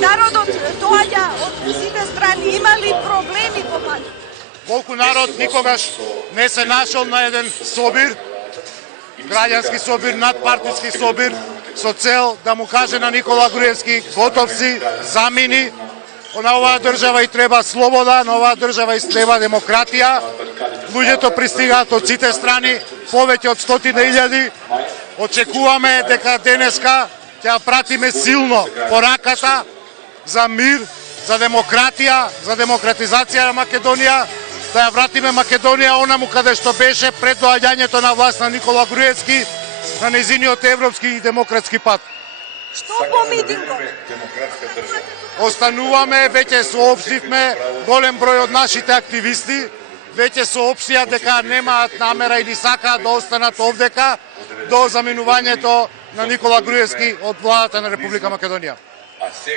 Народот доаѓа од сите страни, има ли проблеми помалку? Колку народ никогаш не се нашол на еден собир, граѓански собир, надпартиски собир, со цел да му каже на Никола Груевски, готов си, замини, на оваа држава и треба слобода, на оваа држава и треба демократија. Луѓето пристигаат од сите страни, повеќе од 100.000. Очекуваме дека денеска ќе пратиме силно пораката за мир, за демократија, за демократизација на Македонија, да ја вратиме Македонија онаму каде што беше пред доаѓањето на власт на Никола Груевски на незиниот европски и демократски пат. Што по митингот? Остануваме, веќе соопштивме голем број од нашите активисти, веќе соопштија дека немаат намера или сакаат да останат овдека до заминувањето на Никола Груевски од владата на Република Македонија.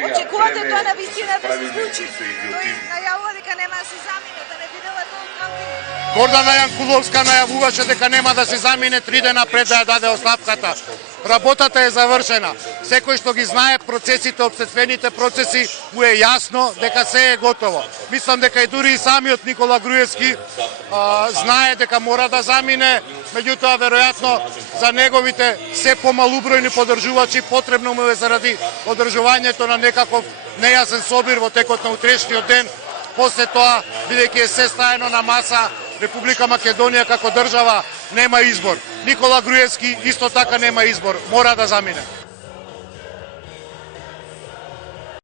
Очекувате тоа на вистина да се случи? Тој најавува дека нема да се замине, да не видела тоа кампинг. Гордана Јанкуловска најавуваше дека нема да се замине 3 дена пред да ја даде оставката. Работата е завршена. Секој што ги знае процесите, општествените процеси, му е јасно дека се е готово. Мислам дека и дури и самиот Никола Груевски знае дека мора да замине, меѓутоа веројатно за неговите се помалубројни поддржувачи потребно му е заради одржувањето на некаков нејасен собир во текот на утрешниот ден. После тоа, бидејќи е се стаено на маса, Република Македонија како држава нема избор. Никола Груевски исто така нема избор, мора да замине.